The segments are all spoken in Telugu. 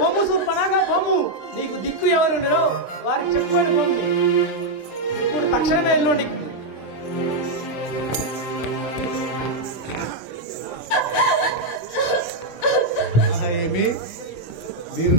బొమ్ము సూపరాగా బొమ్ము నీకు దిక్కు ఎవరు వారికి చెప్పుకోండి బొమ్ము ఇప్పుడు తక్షణమే ఎల్లో నీకు ఏమి మీరు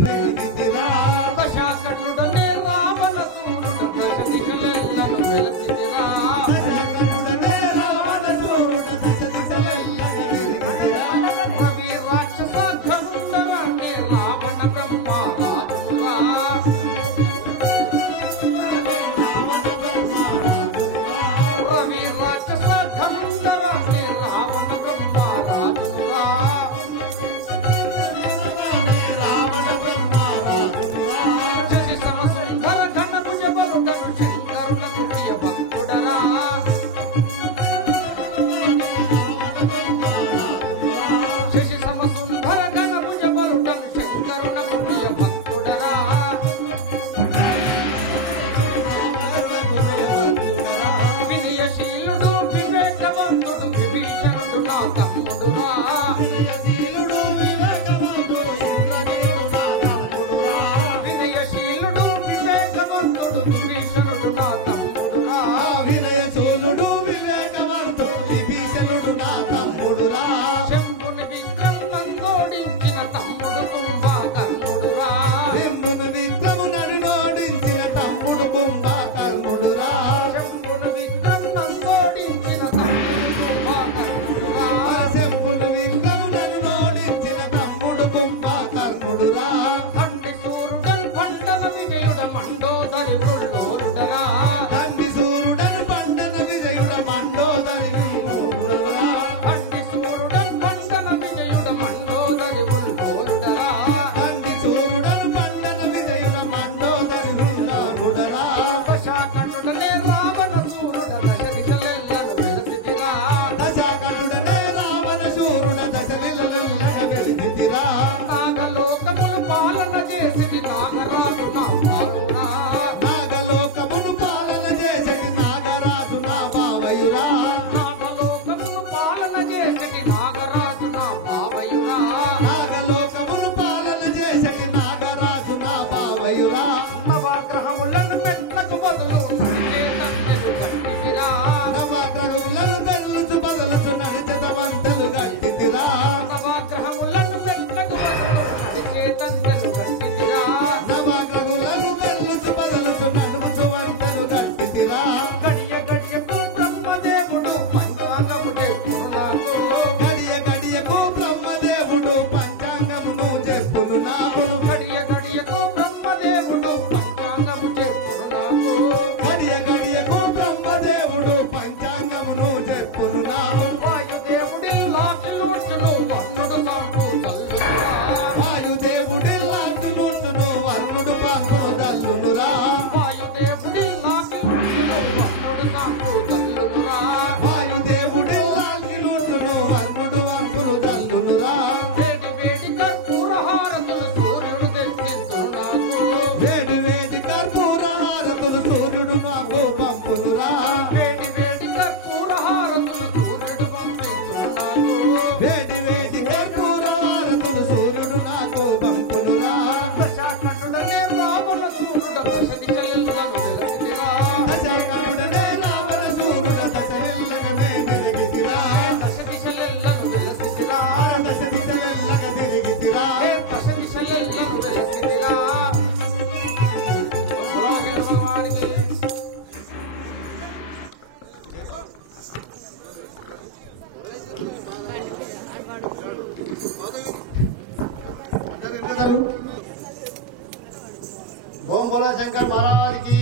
ओम बोला शंकर महाराज की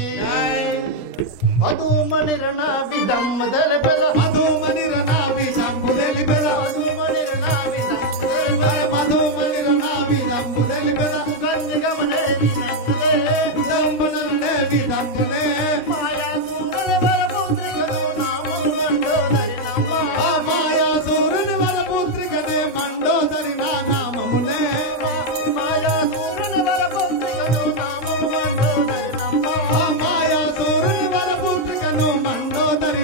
मधुमणि रणा विदम दल पेला मधुमणि रणा विदम दल पेला मधुमणि रणा विदम दल पेला मधुमणि रणा विदम दल पेला कंजगमने विदम दले विदम दले माया सुंदर वर पुत्री कनो नाम मंडो धरि नाम माया सुरन वर पुत्री कने मंडो धरि नाम मुने माया सुरन वर पुत्री कनो नाम मंडो धरि नाम माया सुरन वर पुत्री कनो मंडो धरि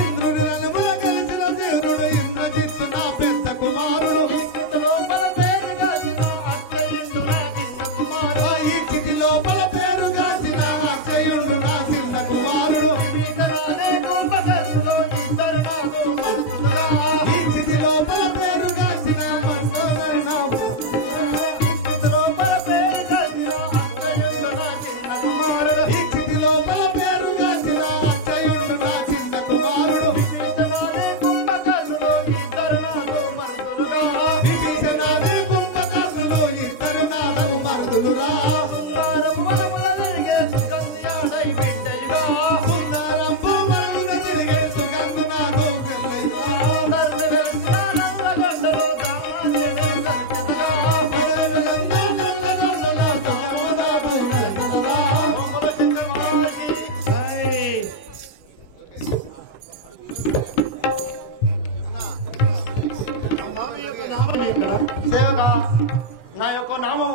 ఇంద్రుని రణముల కలిసిన దేవుడు ఇంద్రజిత్తు నా పెద్ద కుమారుడు ఈ స్థితి లోపల పేరుగాసిన అక్షయుడు నా చిన్న కుమారుడు ఈ స్థితి లోపల పేరుగాసిన ఈ స్థితి లోపల పేరుగాసిన అక్షయుడు నా చిన్న కుమారుడు విభీషణాది కుంభకర్ణులు ఇద్దరు నాదము మరుదులురా సుందరంపు మరుదున తిరిగే సుగంధు నాదో సేవక నా యొక్క నామం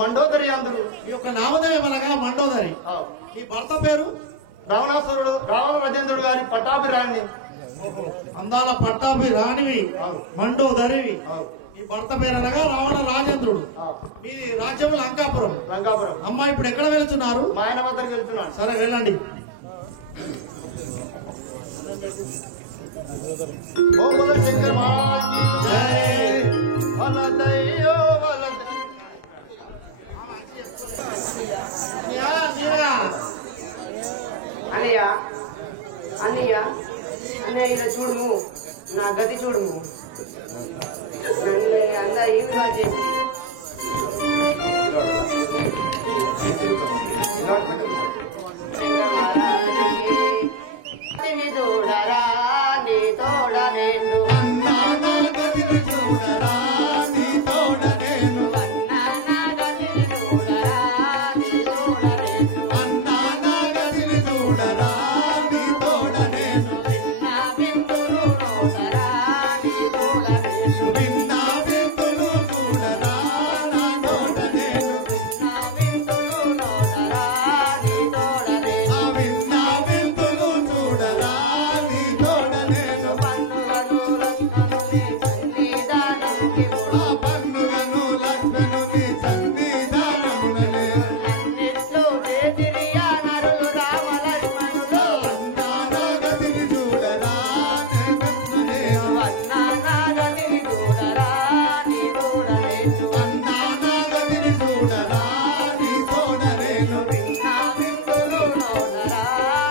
మండోదరి అందరు ఈ యొక్క నామధేయం అనగా మండోదరి. ఈ భర్త పేరు రావణాసురుడు రావణ రాజేంద్రుడు గారి పట్టాభిరాణి. అందాల పట్టాభి రాణివి మండోదరివి. ఈ భర్త పేరు అనగా రావణ రాజేంద్రుడు. మీ రాజ్యం లంకాపురం. రంగాపురం. అమ్మ ఇప్పుడు ఎక్కడ వెళ్తున్నారు? మా ఆయన వద్దకు వెళ్తున్నాను. సరే వెళ్ళండి. ఓ బల శంకర్ మహారాజ్ కి జై. వలదయ్యో వలదయ్యో. అన్నయ్య అన్నయ్య అన్నయ్య ఇలా చూడుము, నా గతి చూడుము. నన్ను అందరూ ఈ విధంగా చేసి చూడరా నీ తోడ నేను అన్నా నా గతిని చూడరా నీ తోడ నేను. అన్నా నా గతిని చూడరా నీ తోడ నేను అన్నా నా గతిని చూడరా నీ తోడ నేను. నా బిందులు నోడరా నీ తోడ నేను విన్నా వింతులు చూడరా నా తోడ నేను. నా బిందులు నోడరా నీ తోడ నేను ఆ విన్నా వింతులు చూడరా నీ తోడ నేను. పండుగను లక్ష్మణుని సన్నిధానముకి ఆ పండుగను లక్ష్మణుని సన్నిధానమునలే. అన్నిట్లో చేతిరియా నరులు రామ లక్ష్మణులు అన్నా నా గతిని చూడరా నే లక్ష్మణేను. అన్నా నా గతిని చూడరా నీ తోడ నేను అన్నా నా గతిని చూడరా నీ తోడ నేను. నా బిందులు నోడరా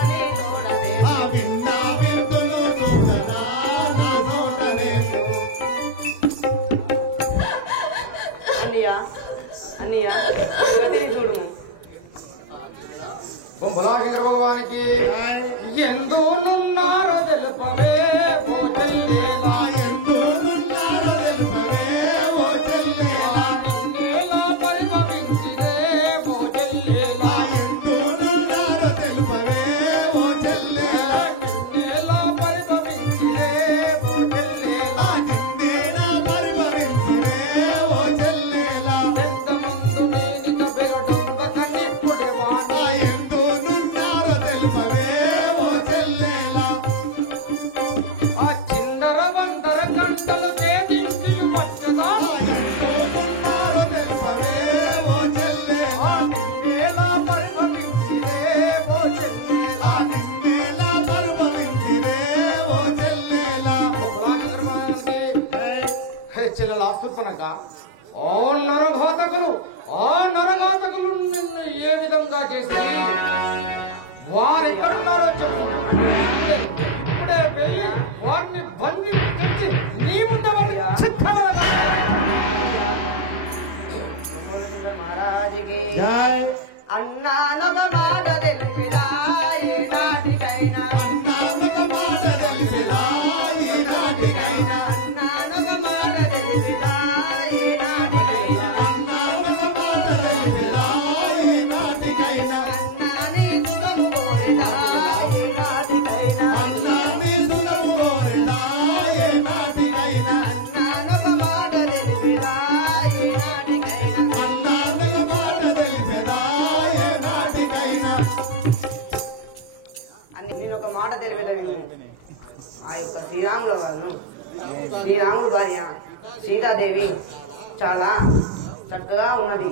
నీ తోడ ఆ నేను విన్నా వింతులు చూడరా నా తోడ నేను. అన్నయ్య అన్నయ్య గతిని చూడుము. ఓం బలా శంకర భగవానికి ఎందునున్నారో తెలుపవే ఓ చెల్లెలా ఎందునున్నారో తెలుపవే ఓ చెల్లెలా. నిన్నేలా పరిభవించిరే ఓ చెల్లెలా ఎందునున్నారో తెలుపవే ఓ చెల్లెలా. నిన్నేలా పరిభవించిరే ఓ చెల్లెలా నిన్నేనా పరిభవించిరే ఓ చెల్లెలా. ఎంత ముందు నేనిక పెరటంత కన్నిప్పుడే వాణి ఎందునున్నారో తెలుపవే ఓ చెల్లెలా. ఆ చిందర వందర గంటలు చేతించి వచ్చదా ఎందునున్నారో తెలుపవే ఓ చెల్లెలా. నిన్నేలా పరిభవించిరే ఓ చెల్లెలా నిన్నేలా పరిభవించిరే ఓ చెల్లెలా. చెల్లెలు ఆస్తుపనక ఓ నరఘాతకులు నిన్ను ఏ విధంగా చేసి వారు ఎక్కడున్నారో చెప్పు. ఇప్పుడే వెళ్ళి వారిని బంధించి నీ ముందు వారిని చిత్తవగా. మహారాజుకి జై అన్నానొక మాట తెలిపిరా ఏ నాటికైనా అన్నానొక మాట తెలిపిరా ఈనాటికైనా. అన్నానొక మాట తెలిపిరా ఏ మాట తెలిపేదా విను. ఆ యొక్క శ్రీరాముల వారు శ్రీరాముడు భార్య సీతాదేవి చాలా చక్కగా ఉన్నది.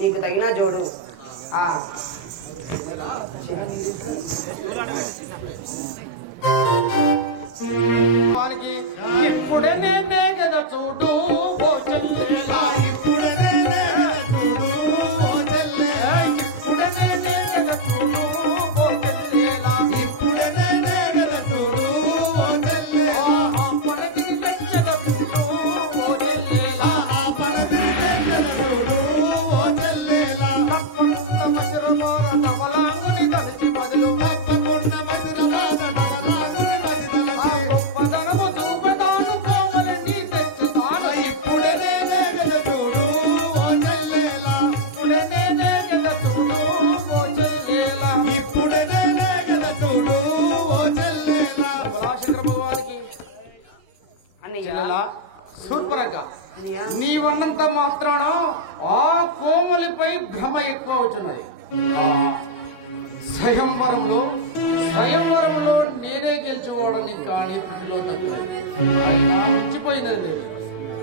నీకు తగిన జోడు ఆ ఇప్పుడే నేనే కదా చూడు ఓ చెల్లెలా, ఇప్పుడే నేనే కదా చూడు ఓ చెల్లెలా, ఇప్పుడే నేనే కదా చూడు ఓ చెల్లెలా, ఇప్పుడే నేనే కదా చూడు ఓ చెల్లెలా, పడకి తెచ్చగా చూడు ఓ చెల్లెలా, పడకి తెచ్చగా చూడు ఓ చెల్లెలా, తప్పకుండా మసరులో తమలాంగుని కలిసి బదులు తప్పకుండా మసరులో తమలాంగుని కలిసి గొప్పదనము చూపదాను కోమలని తెచ్చుతాను. ఇప్పుడే నేనే కదా చూడు ఓ చెల్లెలా, ఇప్పుడే నేనే కదా చూడు ఓ చెల్లెలా, ఇప్పుడే నేనే కదా చూడు ఓ చెల్లెలా. చంద్రబాబుకి అన్నయ్య సూర్పరక అన్నయ్య నీవన్నంత మాత్రాన ఆ కోమలిపై భ్రమ ఎక్కువ అవుతున్నది. స్వయంవరంలో నేనే గెలిచేవాడని కానీ ఇంట్లో తక్కువ అయినా ఉంచిపోయినది లేదు.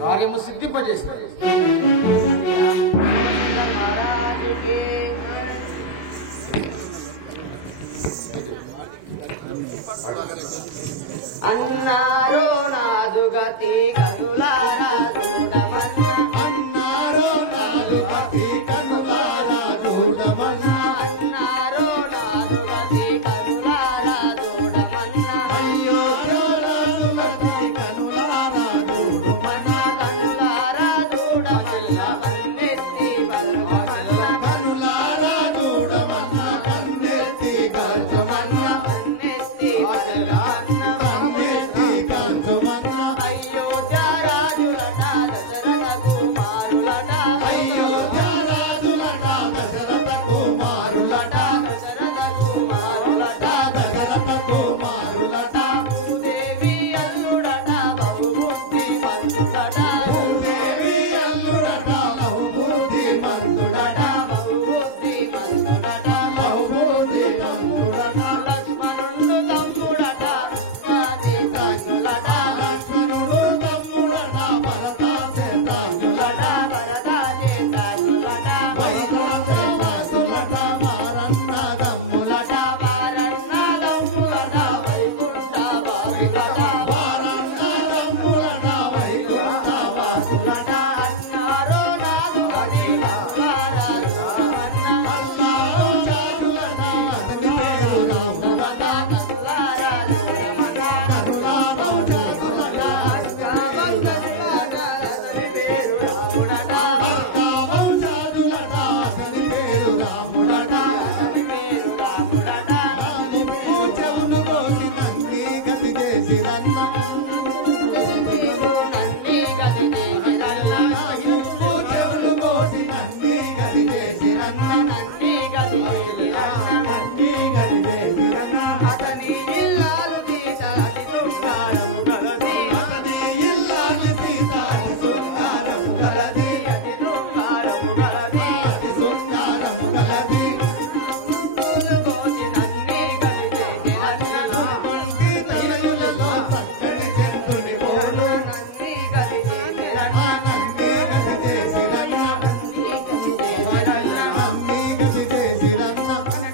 కార్యము సిద్ధింపజేస్తుంది. మహారాజుకి అన్నారో నాదు గతి కనులారా చూడమన్నా, అన్నారో నాదు గతి కనులారా చూడమన్నా, అన్నారో నాదు గతి కనులారా చూడమన్నా, అయ్యో నాదు గతి కనులారా చూడమన్నా, కనులారా చూడమన్నా కన్నెత్తి బలమన్నా, కనులారా చూడమన్నా కన్నెత్తి కాల్చమన్నా, కన్నెత్తి బలమన్నా. కన్నెత్తి కాల్చమన్నా, అయోధ్య రాజులట దశరథ కుమారులట, అయోధ్య రాజులట దశరథ కుమారులట, దశరథ కుమారులట, దశరథ కుమారులట, భూదేవి అల్లుడట బహుబుద్ధి మంతుడట, భూదేవి అల్లుడట బహుబుద్ధి మంతుడట, బహుబుద్ధి మంతుడట, బహుబుద్ధి మంతుడట, లక్ష్మణుడు తమ్ముడట నాది తన్నులట, లక్ష్మణుడు తమ్ముడట భరత సేతానులట, భరత చేతనులట, వైకుంఠవాసులట వారన్న దమ్ములట, వారన్న దమ్ములట వైకుంఠ బావిలట, వారన్న దమ్ములట వైకుంఠవాసులట, అన్నారో నాదు గతి కనులారా చూడమన్నా, అల్లాహు జాతులట అతని పేరు రాముడట, కనులారా చూడమన్నా, కరుణాలో జాతులట అర్కావం జాతులట అతని పేరు రాముడట, ముప్పు చెవులు కోసి నన్ని గతి చేసిరన్న, ముప్పు చెవులు కోసి నన్ని గతి చేసిరన్న, నన్ని గతి చేసిరన్న, అతని ఇల్లాలు తీట అతి శృంగారము గలది, అతని ఇల్లాలి సీత అతి శృంగారము గలది, అతి శృంగారము గలది, అతి శృంగారము గలది, కోసి నన్ని కలిగే కొంటి తనయులలో చక్కని చెందుని పోలు, నన్ని కలిగే ఆ నన్ని గతి చేసిరన్న, అన్ని గతి చేసిరన్న,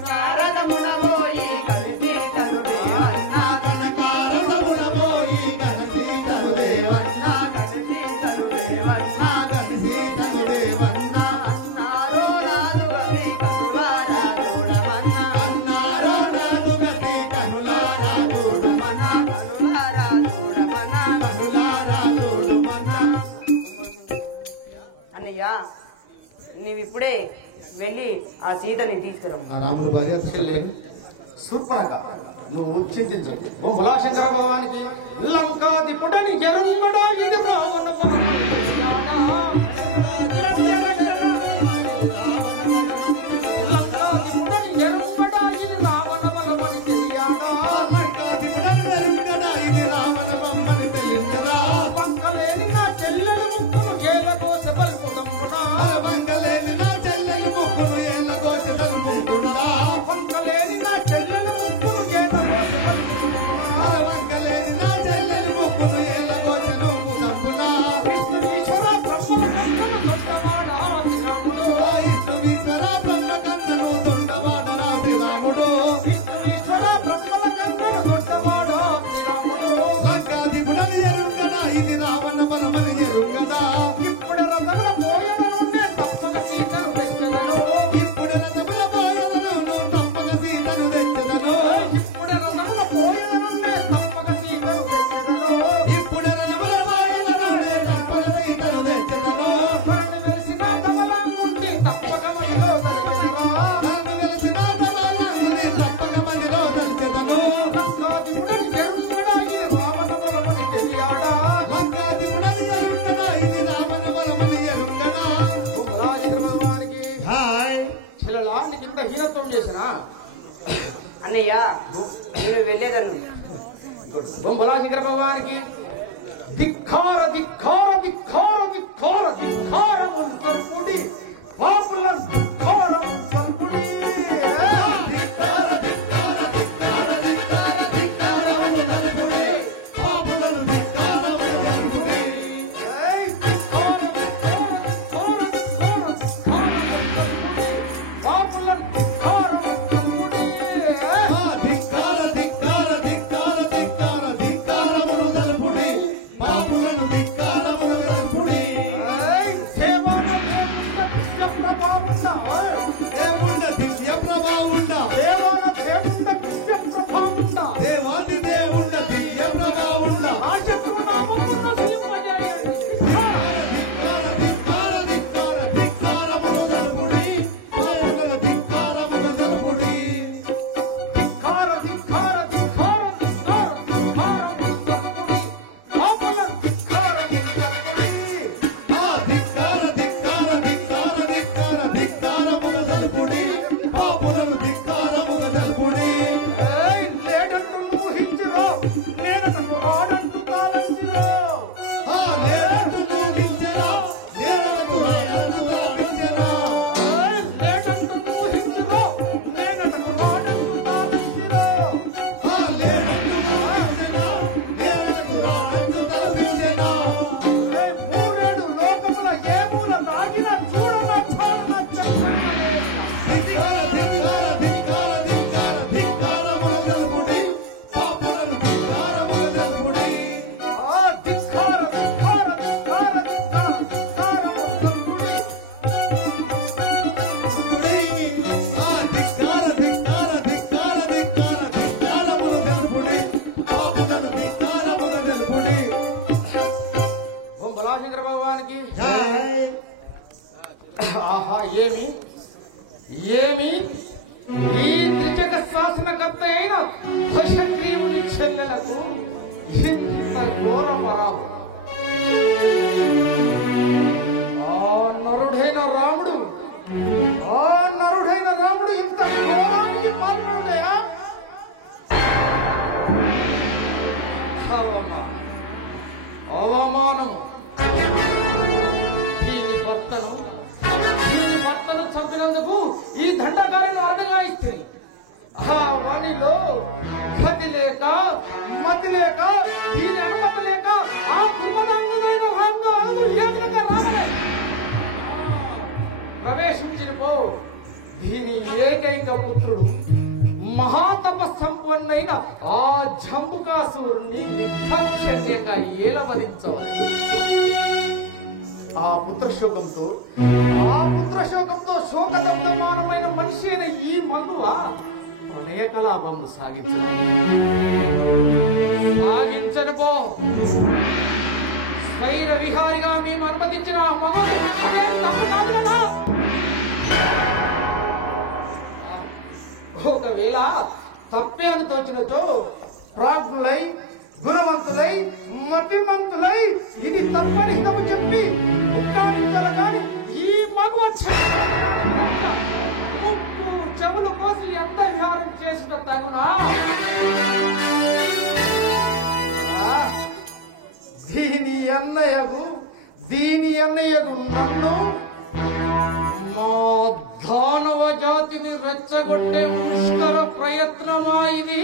కారదమున పోయి కలిసి తనుదేవన్న, తన కారణమున పోయి కనసి తనుదేవన్న, కలిసి తనుదేవన్న, కనసి తనుదేవన్న, అన్నారో నాదు గతి కనులారా చూడమన్న, అన్నారో నాదు గతి కనులారా చూడమన్న, కనులారా చూడమన్న. కనులారా చూడమన్న. అన్నయ్య నీవిప్పుడే వెళ్ళి ఆ సీతని తీసుకురమ్మ. ఆ రాముడు భార్య సూర్పనక నువ్వు చింతించు. ఓ బులాశంకర భగవానికి లంకాధిపుడని ఎరుంగడా ఇది రావణ లంకాధిపుడని ఎరుంగడా ఇది రావణ బలమని తెలియాడా, లంకాధిపుడని ఎరుంగడా ఇది రావణ బొమ్మని తెలియదా, పంకలేని నా చెల్లెలు ముక్కును ఏల కోస పలుకుతమ్మునా, పంకలేని నా చెల్లెలు ముక్కును ఏల కోస పలుకుతుందా, పంకలేని నా చెల్లెలు ముక్కును ఏల కోస పలుకుతుందా, అన్నయ్య నేను వెళ్ళేదను. బొంబలాశంకర భగవానికి ధిక్కార ధిక్కార ధిక్కార ధిక్కార ధిక్కారము సల్పుడి పాపుల ధిక్కారము సల్పుడి ధిక్కార ధిక్కార ధిక్కార ధిక్కార ధిక్కారము సల్పుడి పాపులను ధిక్కారము సల్పుడి ఏయ్ ధిక్కార ధిక్కార ధిక్కార ధిక్కార సల్పుడి పాపులను ధిక్కారము సల్పుడి ధిక్కార ధిక్కార ధిక్కార ధిక్కార ధిక్కారమును సల్పుడి పాపులను ధిక్కారమును సల్పుడి సేవన దేవుండ దివ్య ప్రభావుండ దేవాన దేవుండ దివ్య ప్రభావుండ దేవాది దేవుండ దివ్య ప్రభావుండ ఆశక్తుల నామమున శ్రీమజయండి ధిక్కార ధిక్కార ధిక్కార ధిక్కారమును సల్పుడి పాపుల ధిక్కారమును సల్పుడి ధిక్కార ధిక్కార ధిక్కార ధిక్కార ధిక్కారమును సల్పుడి పాపుల ధిక్కారమును సల్పుడి ధిక్కార ధిక్కార ధిక్కార ధిక్కార ధిక్కారమును సల్పుడి పాపులను ధిక్కారమును సల్పుడి లేడంటూ ఊహించురో నేనటకు రాడంటూ కాలంచిరో లేడంటూ ఊహించురో నేనటకు రాడంటూ కాలంచిరో లేడంటూ ఊహించురో నేనటకు రాడంటూ కాలంచిరో లేడంటూ ఊహించురో నేనటకు రాడంటూ కాలంచిరో మూడేడు లోకముల ఏ మూల దాగిన చూడన చాడన చెప్పండి ధిక్కార ధిక్కార ధిక్కార ధిక్కార ధిక్కారమును సల్పుడి పాపులను ధిక్కారమును సల్పుడి ధిక్కార ధిక్కార ధిక్కార ధిక్కార ధిక్కారమును సల్పుడి ధిక్కార ధిక్కార ధిక్కార ధిక్కార ధిక్కారమును సల్పుడి పాపులను ధిక్కారమును సల్పుడి బొంబలాశంకర భగవానికి ఆహా ఏమి ఏమి ఈ త్రిజగ శాసనకర్త అయిన దశగ్రీవుని చెల్లెలకు ఇంత ఘోర పరాభం. ఆ నరుడైన రాముడు ఇంత ఘోరానికి పాల్పడుతాయా? అవమానము. దీని భర్తను చంపినందుకు ఈ దండకాలను అర్థంగా ఇస్తే ఆ వాణిలో గతి లేక మతి లేక దీని అనుమతి లేక ఆ కృపదంగులైన రంగాలు ఏ విధంగా రాలే ప్రవేశించిన పో దీని ఏకైక పుత్రుడు మహాతప సంపన్నైన ఆ జంబుకాసురుణ్ణి నిర్దాక్షిణ్యంగ ఏలవరించవాలి. ఆ పుత్రశోకంతో శోకదగ్ధమానమైన మనిషి అయిన ఈ మగువ ప్రణయ కలాపము సాగించను పో. స్వైర విహారిగా మేము అనుమతించిన మగవు అదే తప్పు కాదు కదా. ఒకవేళ తప్పే అని తోచినచో ప్రాజ్ఞులై గుణవంతులై మతిమంతులై ఇది తప్పని హితము చెప్పి ఉక్కాడించాలి కానీ ఈ మగువ ముక్కు చెవులు కోసి ఎంత విహారం చేసిన తగునా? దీని అన్నయ్యకు నన్ను మా దానవ జాతిని రెచ్చగొట్టే ముష్కర ప్రయత్నమా ఇది?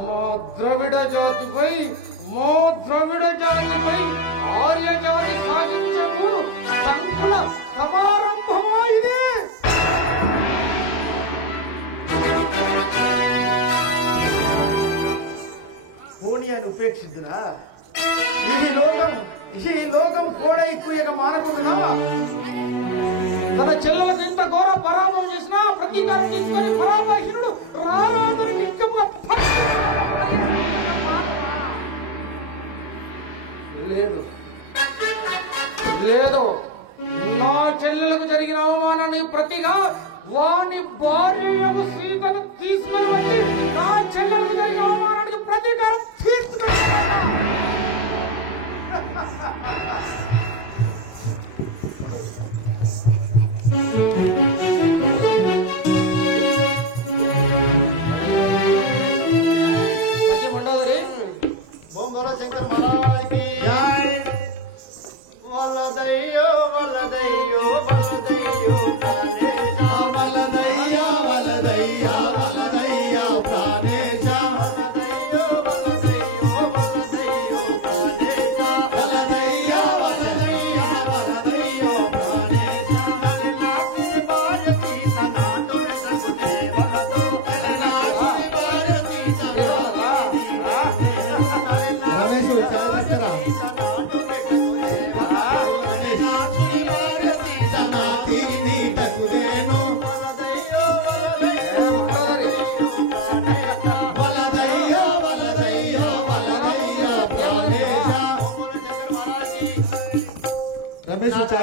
మా ద్రవిడ జాతిపై ఆర్య జాతి సాగించము సంకుల సమారంభమా ఇది? పోనీ అని ఉపేక్షిద్దునా? ఈ లోకం కూడా ఎక్కువ మానకుండా తన చెల్లెలకు ఇంత ఘోర పరాభవం చేసినా ప్రతీకారం తీసుకొని పరాభాహీనుడు రారాదని లేదు. నా చెల్లెలకు జరిగిన అవమానానికి ప్రతిగా వాని భార్యకు సీతను తీసుకుని వచ్చి నా చెల్లెలకు జరిగిన అవమానానికి ప్రతీకారం తీర్చుకుంటున్నా.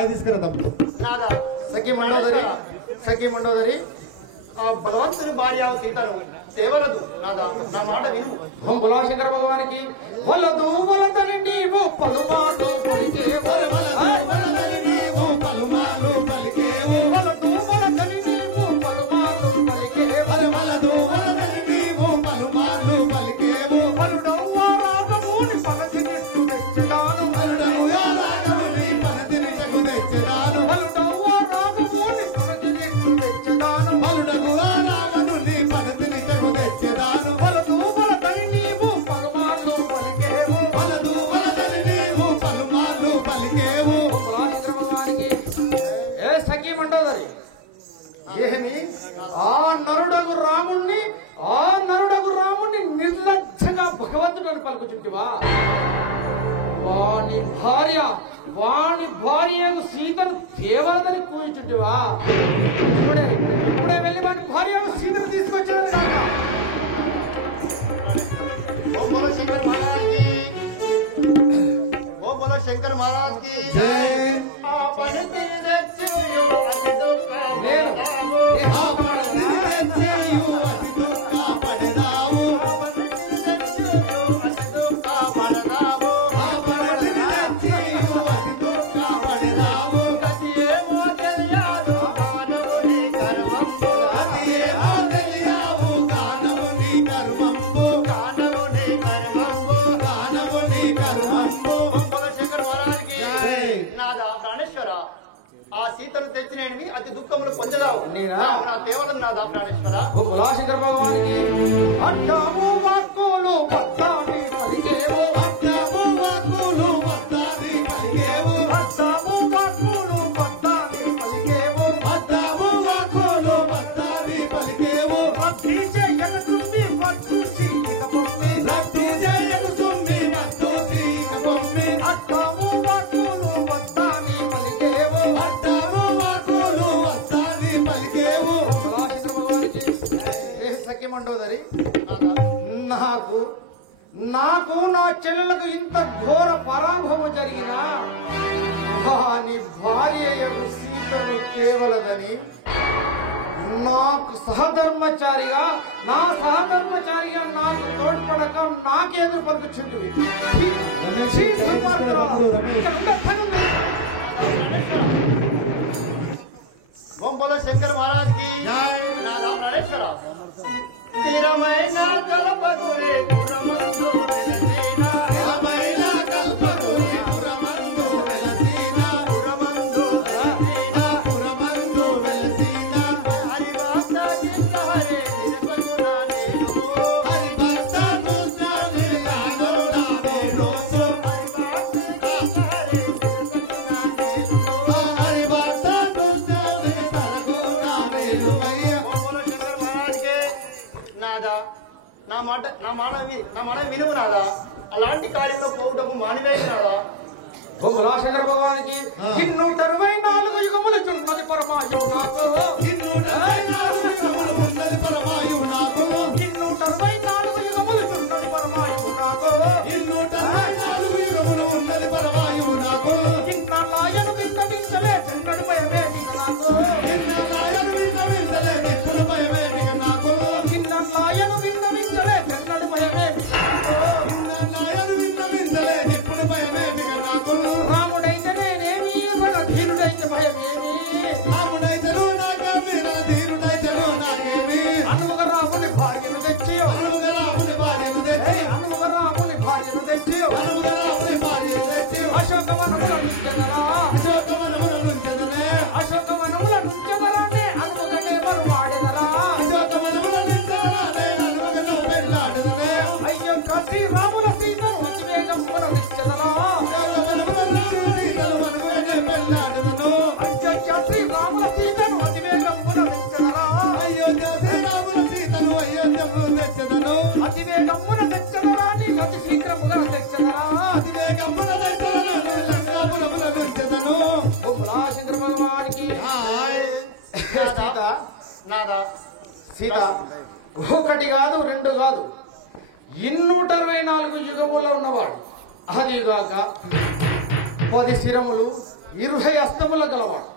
ఛాయ్ తీసుకురా తమ్ముడు. నాదా సఖి మండోదరి ఆ భగవంతుని భార్య సీతను తేవలదు నాదా, నా మాట విను. ఓం బులా శంకర భగవానికి వలదు వలదని నీవు పలుమార్లు పలికేవు. వలదని నీవు పలుమార్లు పలికేవు. వలదు వలదని నీవు పలుమార్లు పలికేవు. వలదు వలదని నీవు పలుమార్లు పలికేవు. వలుడవ్వా రాగముని పలకినిట్టు తెచ్చడాను. వలుడవుగా రాగముని పలకినిట్టకు తెచ్చెదాను. వలుడవ్వా రాగముని పలకినిట్టు తెచ్చడాను. వలుడవుగా రాగముని పలకినిట్టకు తెచ్చెదాను. వలదు వలదని నీవు పలుమార్లు పలికేవు. వలదు వలదని నీవు పలుమార్లు పలికేవు. ఓం బులా శంకర భగవానికి ఏ సఖి మండోదరి ఏమి ఆ నరుడగు రాముణ్ణి నిర్లక్ష్యంగా భగవంతుడు అని పలుకుచుంటివా? వాని భార్య సీతను దేవతని కూర్చుంటివా? ఇప్పుడే వెళ్ళి వాని భార్య సీతను తీసుకొచ్చాడు కాక. ఓం బోలో శంకర్ మహారాజ్ కి, ఓం బోలో శంకర్ మహారాజ్ కి. జై. ఆ పనితిని తెచ్చియు అతి దుఃఖం నేను ఆ పడతిని తెచ్చేయు అతి దుఃఖపడెదావు. ఆ పనితిని తెచ్చియు అతి దుఃఖపడదావు. ఆ పడతిని తెచ్చేయు అతి దుఃఖపడెదావు. గతి ఏమో తెలియదు మానవుని కర్మంబు. అది ఏమో తెలియవు కానవు నీ కర్మంబు. మానవుని కర్మంబు. కానవు నీ కర్మంబు. ఓం బోలో శంకర్ మహారాజ్ కి. జై. నాదా ప్రాణేశ్వర, ఆ సీతను తెచ్చినేమి అతి దుఃఖములు పొందదావు. నేనా? నా దేవతను నాదా ప్రాణేశ్వర. ఓ బులా శంకర భగవానికి అడ్డాము వాక్కులు పట్టాన్ని పలికేవు. అడ్డము వాక్కులు వద్దాది పలికేవు. అడ్డాము వాక్కులు పట్టాన్ని పలికేవు. అడ్డము వాక్కులు వద్దాది పలికేవు. భక్తి చేయగతుంది పట్టు చీక పొమ్మి. రక్తి చేయకుతుంది మత్తు చీక పొమ్మి. అడ్డాము వాక్కులు పట్టాన్ని పలికేవు. అడ్డము వాక్కులు వద్దాది పలికేవు. ఓ బులా శంకర భగవానికి ఏ సఖి మండోదరి నాకు నా చెల్లెలకు ఇంత ఘోర పరాభవం జరిగినా వాని భార్యయగు సీతను కేవలదని నాకు సహధర్మచారిగా నాకు తోడ్పడక నాకెదురు పలుకుచుంటివి. ఛీ, దుర్మార్గురా. ఇక్కడ ఉండే పని ఉంది. ఓం బోలో శంకర్ మహారాజ్ కి. జై. నాదా ప్రాణేశ్వర, స్థిరమైన కల్పతురే గుణమందు వెలసిన. స్థిరమైన కల్పతుని పురమందు వెలసిన. గుణమందు వెలసిన. పురమందు వెలసిన. హరివాస చిత్త హరే నిరపగుణ నేను. హరిభక్త కృష్ణ నిలయాను నామే రోజు. హరివాస చిత్త హరే నిరపగుణ నేను. హరిభక్త కృష్ణ నిలయకు నామేలు అయ్య. ఓం బోలో శంకర్ మహారాజ్ కి. నాదా, నా మాట వినుము నాదా. అలాంటి కార్యంలో పోవుటకు మానివేసి నాదా. ఓ బులా శంకర భగవానికి 224 యుగములు చున్నది పరమాయు నాకు. 224 యుగములు ఉన్నది పరమాయువు నాకు. 224 యుగములు చున్నది పరమాయు నాకు. 224 యుగములు ఉన్నది పరమాయువు నాకు. ఇంద్రాయను విన్నవించలే చెన్నడు భయమేమి నాకు. ఎన్నలాయను విన్నవించలే నిప్పుల భయమేమిగ నాకు. ఇంద్రాయను విన్నవించలే చెన్నడు భయమేమి నాకు. ఎన్నలాయను విన్నవించలే నిప్పుల భయమేమిగ నాకు. రాముడైతే నేనేమి ధీరుడైతే భయమేమి. రాముడైతేను నాకేమి ధీరుడైతేను నాకేమి. అనుమగ రాముని భార్యను తెచ్చి అనువుగా రాముని భార్యను తెచ్చి. అనుమగ రాముని భార్యను తెచ్చి అనువుగా రాముని భార్యను తెచ్చి. అశోకవనముల నుంచెదరా. అశోకవనముల నుంచెదనే. అశోకవనముల నుంచెదరానే అనుమగనే వాడెదరా. అశోకవనముల నుంచెదనే అనువుగను పెళ్ళాడదనే. అయ్యో కసి రాముల సీతను అతివేగమున నిచ్చెదరా. అశోకవనముల సీతలు అనువుగనే పెళ్ళాడదను. అయ్యో శ్రీరాముల సీతను అతివేగమున నిచ్చెదరా. అయోధ్య శ్రీరాముల సీతను అయోధ్యములు తెచ్చెదను. అతివేగమున తెచ్చదరా నీ అతి శీఘ్రముగా తెచ్చదరా. అతివేగమున తెచ్చెదను లంకాపురముల నుంచెదను. ఓ బులా శంకర భగవానికి సీత నాదా సీత ఒకటి కాదు రెండు కాదు 224 యుగములో ఉన్నవాడు. అదిగాక 10 శిరములు 20 హస్తముల గలవాడు,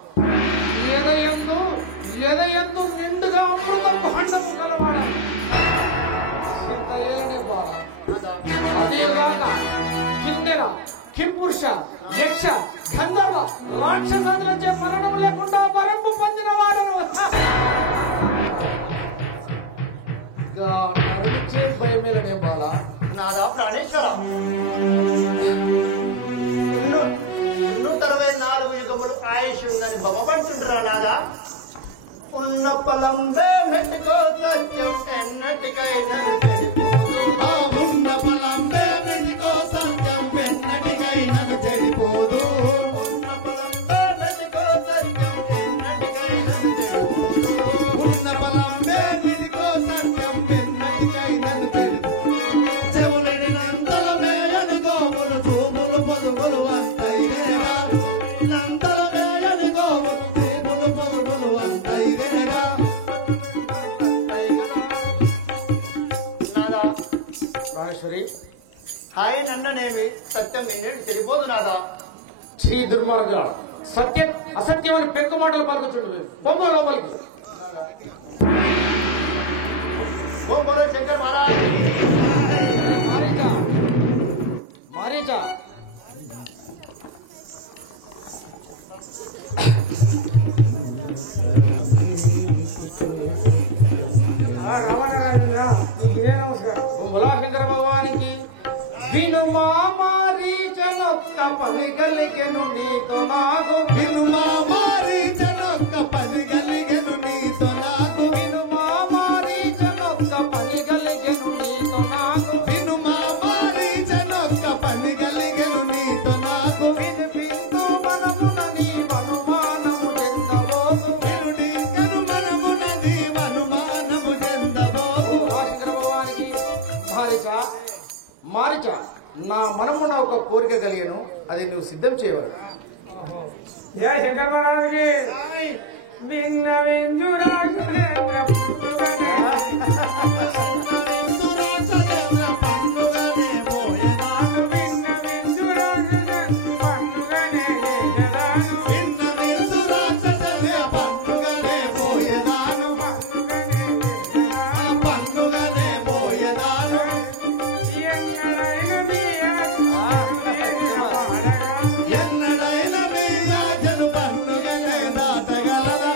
ఎదయందు నిండుగా అమృతం భాండము గలవాడు. చింతలేని బాల అదేగాక కిన్నెర, కింపురుష, యక్ష, గంధర్వ, రాక్షసాదులచే మరణం లేకుండా వరంపు పొందిన వాడను. నడిచే భయమేలనే బాల. నాదా ప్రాణేశ్వర, 164 యుగములు ఆయుష్ ఉందని బొమ్మపడుతుంటారా నాదా? ఉన్న పొలంబే మెట్టుకో సత్యం ఎన్నటికైనా ఉన్న పొలంబే మెట్టుకో సత్యం ఎన్నటికైనా చెడిపోదు. ఉన్న పొలంబే మెట్టుకో సత్యం ఎన్నటికైనా చెడిపోదు. ఉన్న పొలంబే మెట్టుకో సత్యం ఎన్నటికైనా చెడిపోదు. చెవులడినంతల మేయని గోములు చూపులు పొదుగులు అంతైరేగా. నంతల మేయని గోములు చూపులు పొదుగులు అంతైరేగా. నాదా రాజేశ్వరి, హాయ్ నన్ననేమి సత్యం ఎన్నటి చెడిపోదు నాదా. శ్రీ దుర్మార్గ సత్యం అసత్యం అని పెద్ద మాటలు పలుకుచుండు. బొమ్మ లోపలికి. ఓం బోలో శంకర్ మహారాజ్. మారీచా శంకర భగవానికి విను మారీచనొక్క పలిగలిగెను నీతో నాకు. విను మారీచనొక్క పలిగలిగెను నీతో నాకు. విను మారీచనొక్క పలిగలిగెను నీతో నాకు. విను మారీచనొక్క పలిగలిగెను నీతో నాకు. వినిపించు మనమున నీ అనుమానము చెందబోదు. వినుడింకను మనమున నీ అనుమానము చెందబోదు. శంకర భగవానికి మారీచ నా మనమున ఒక కోరిక కలిగను, అది నువ్వు సిద్ధం చేయవాలి. జయ శంకర్ మహారాజుకి భిన్న విందురా సురేంద్ర పుట్టుకనే. సురాచంద్ర పండుగనే పోయేదాను. భిన్న విందురా సురేంద్ర పండుగనే చేసేదాను. విన్న సురాచంద్ర పండుగనే పోయేదాను. పండుగనే చేసేదాను. పండుగనే పోయేదాను. ఎన్నడైన మీ ఎన్నడైన మీ యాచను పాడగా. రాజను పండుగనే దాటగలదా.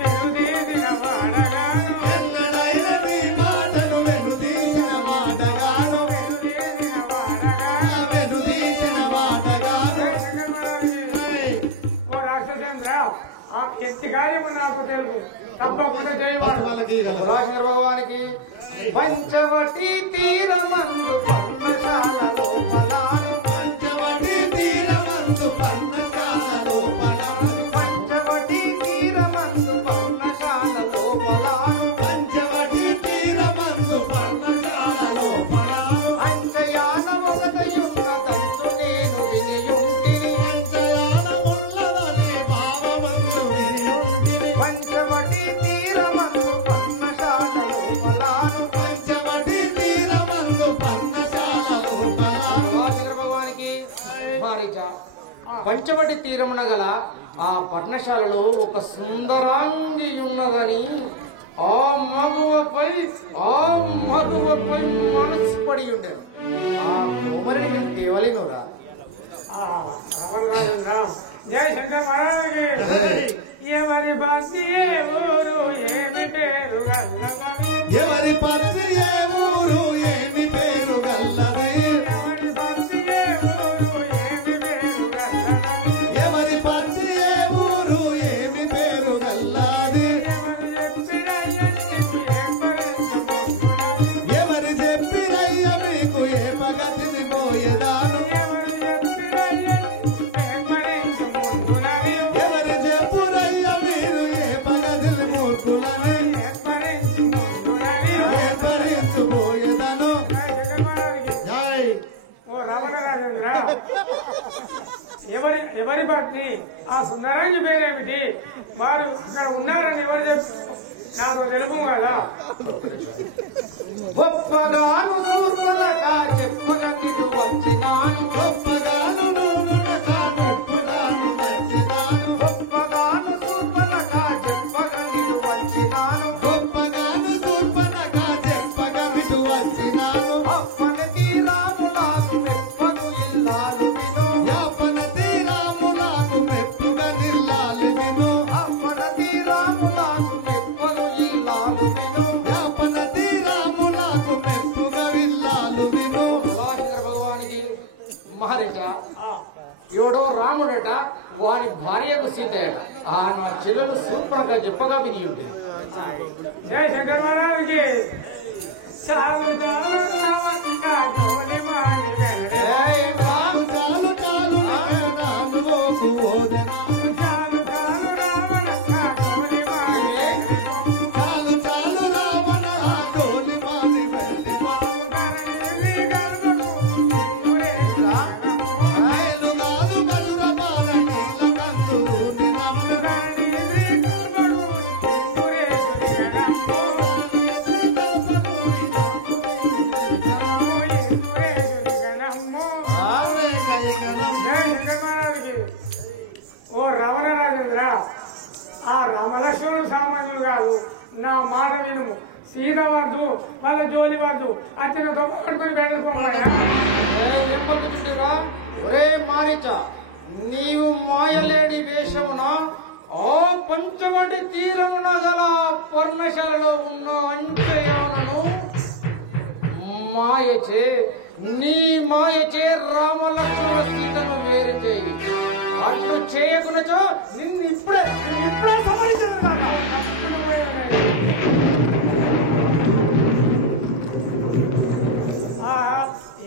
వెనుదీసిన పాడగాను. ఎన్నడైన మీ మాటను వెనుదీసిన మాటగాను. వెనుదీసిన పాడగాను. వెనుదీసిన మాటగాను. శంకర్ మహారాజుకి ఓ రాక్షసేంద్ర, ఆ ఎట్టి కార్యము నాకు తెలుసు, తప్పకుండా చేయవాడు. వాళ్ళకి శంకర భగవానికి పంచవటి తీరమందు పర్ణశాలలో పలాను. పంచవటి తీరమందు పర్ణశాలలో పలాను. పంచవటి తీరమందు పర్ణశాలలో పలాను. పంచవటి తీరమందు పర్ణశాలలో పలాను. అంచయాన ఒకటయున్న తంతు నేను వినియుంటిని. పంచయానముల్లవలే భావమందు వినియుంటిని. పంచవటి తీరమందు పర్ణశాలలో పలాను. పంచవటి తీరమందు పర్ణశాలలో పలాను. శంకర భగవానికి మారీచ పంచవటి తీరమున గల ఆ పర్ణశాలలో ఒక సుందరాంగి ఉన్నదని ఆ మగువపై మనసు పడి ఉండేది. ఆ కోమరిని మేము తేవలేనురా. జయ శంకర్ మహారాజుకి ఎవరి భక్తి ఏ ఊరు ఏమి పేరు గల్లగవి. ఎవరి పత్రి ఏ ఊరు ఏమి పేరు గల్లది. ఎవరి భక్తి ఏ ఊరు ఏమి పేరు గల్లగవి. ఎవరి పత్రి ఏ ఊరు ఏమి పేరు గల్లది. ఎవరు చెప్పిరయ్యని ఏర్పరించుకుంటున్నది. ఎవరి చెప్పిరయ్య మీకు ఏ పగతిని పోయేదాను. ఎవరు చెప్పిరయ్యని ఏర్పరించుకుంటున్నది. ఎవరి చెప్పురయ్య మీరు ఏ పగతిని మూర్ఖులని ఏర్పరించుకుంటున్నది. ఏర్పరించుపోయేదను. జయ శంకర్ మహారాజుకి జై ఓ రమణ రాజేంద్ర, ఎవరి భక్తి ఆ సుందరాంగి పేరేమిటి, వారు అక్కడ ఉన్నారని ఎవరు చెప్పి నాకు తెలుపు కదా. గొప్పగాను సూర్పలగా చెప్పగా నిన్ను వచ్చినాను. గొప్పగాను నూనె కాను వారి భార్యకు సీత ఆ నా చెల్లెలు సూపర్గా చెప్పగా విని ఉంటుంది. జై శంకర్ మహారాజుకి చాలు చాలు రావణ కోలి మాని వెనడే. చాలు చాలు చాలు నాను ఓదనా చాలు చాలు రావణ కోలి మాని వెనడే. చాలు చాలు రావణ కోలి మాని వెళ్ళిపో కరణి గర్భకు సురేశా. మేలు నాదు మధుర బాల నీల కందులు నినమ్ము కరణి గర్భకు సురేశా. ఆవే కైగనం ఓ రమణ రాజేంద్ర, ఆ రమలక్ష్మణుడు సామాన్యులు కాదు. నా మాట వినుము. సీత వద్దు, వాళ్ళ జోలి వద్దు. అతను దొంగ పట్టుకుని పెట్టుకోమయ్యా. ఏమనుకుంటురా ఒరే మారిచ, నీవు మాయలేడి వేషమున ఆ పంచవటి తీరమున గల పర్ణశాలలో ఉన్న అంచయములను మాయచే నీ మాయచే రామలక్ష్మణ సీతను వేరు చేయి. అట్లు చేయకునచో నిన్ను ఇప్పుడే సంహరించదు కాక.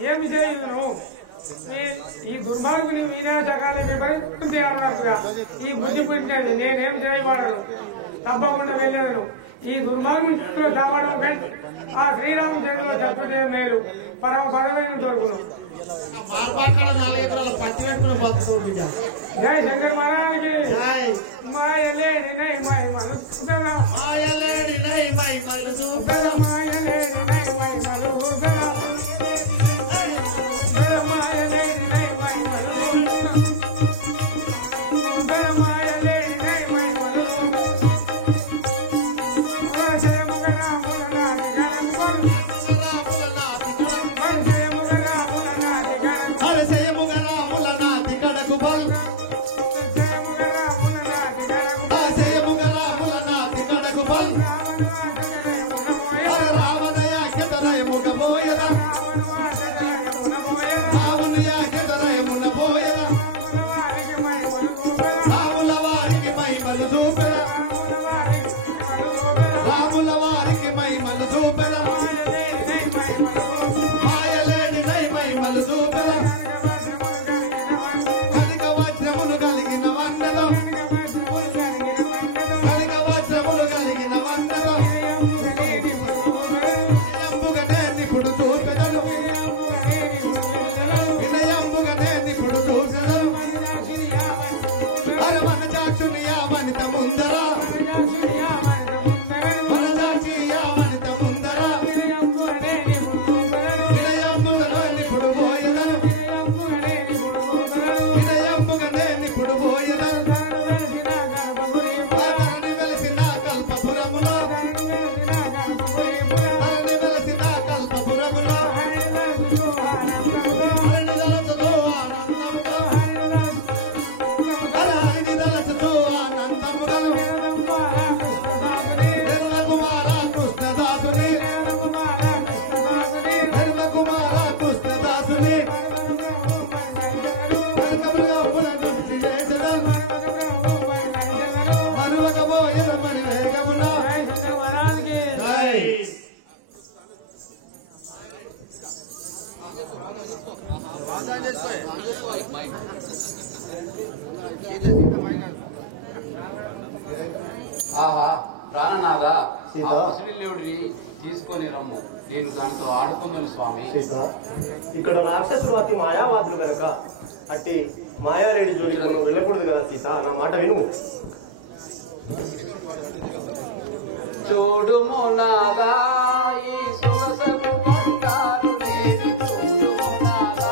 ఏమి చేయను? ఈ దుర్మార్గుని మీరే సకాలం విపరీతం అన్నట్టుగా ఈ బుద్ధి పుట్టినది. నేనేం చేయబడను, తప్పకుండా వెళ్ళాను. ఈ దుర్మార్గుని కావడం కంటే ఆ శ్రీరామచంద్రుల చతుర్దే మేలు, పరమ పదమైన దొరుకును. మార్పాకడ 4 ఎకరాల పత్తి పెట్టుకుని బతుకుతాడు బిడ్డ. జై శంకర్ మహారాజుకి జై మాయలేని నై మై మలుపుదల మాయలేడి నై మై మలుసు మాయలేని నై మై మలుపుదల మాయలేని నై మై మలుపుదల మాయలేని నై మై మలుపుదల రాముల వారికి మహిమలు చూపెద మాయలేని నై మహిమలు చూపెద కనక వజ్రములు కలిగిన వందనం కనక వజ్రములు కలిగిన వందనం వినయంబుగా నేర్నిపుడు చూపెదను వినయంబుగా నేర్నిపుడు చూపెదను మన చాక్షుని వనిత ముందర ఆహా ప్రాణనాథా, సీత. ఆ ముసలిల్లుడిని తీసుకొని రమ్ము, నేను దానితో ఆడుకుందును స్వామి. సీత, ఇక్కడ రాక్షసులు అతి మాయావాదులు గనక అట్టి మాయారేడి జోలికి మనం వెళ్ళకూడదు కదా సీత, నా మాట విను. చూడుము నాదా ఈ సొగసగు బంగారు లేడి, చూడుము నాదా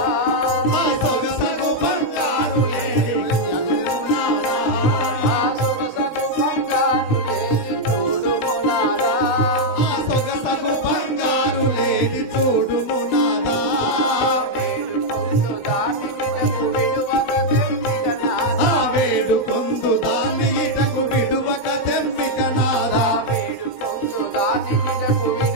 ఆ సొగసగు బంగారు లేడి నాదా ఆ సొగసగు బంగారు లేడి, చూడుము నాదా ఆ సొగసగు బంగారు లేడి చూడుము నాదా వేడుకొందు దాన్ని ఇటకు విడువక తెంపిక నాదా ఆ వేడుకొందు దాన్ని ఇటకు విడువక తెంపిక నాదా వేడుకొందు దాన్ని ఇటకు విడువక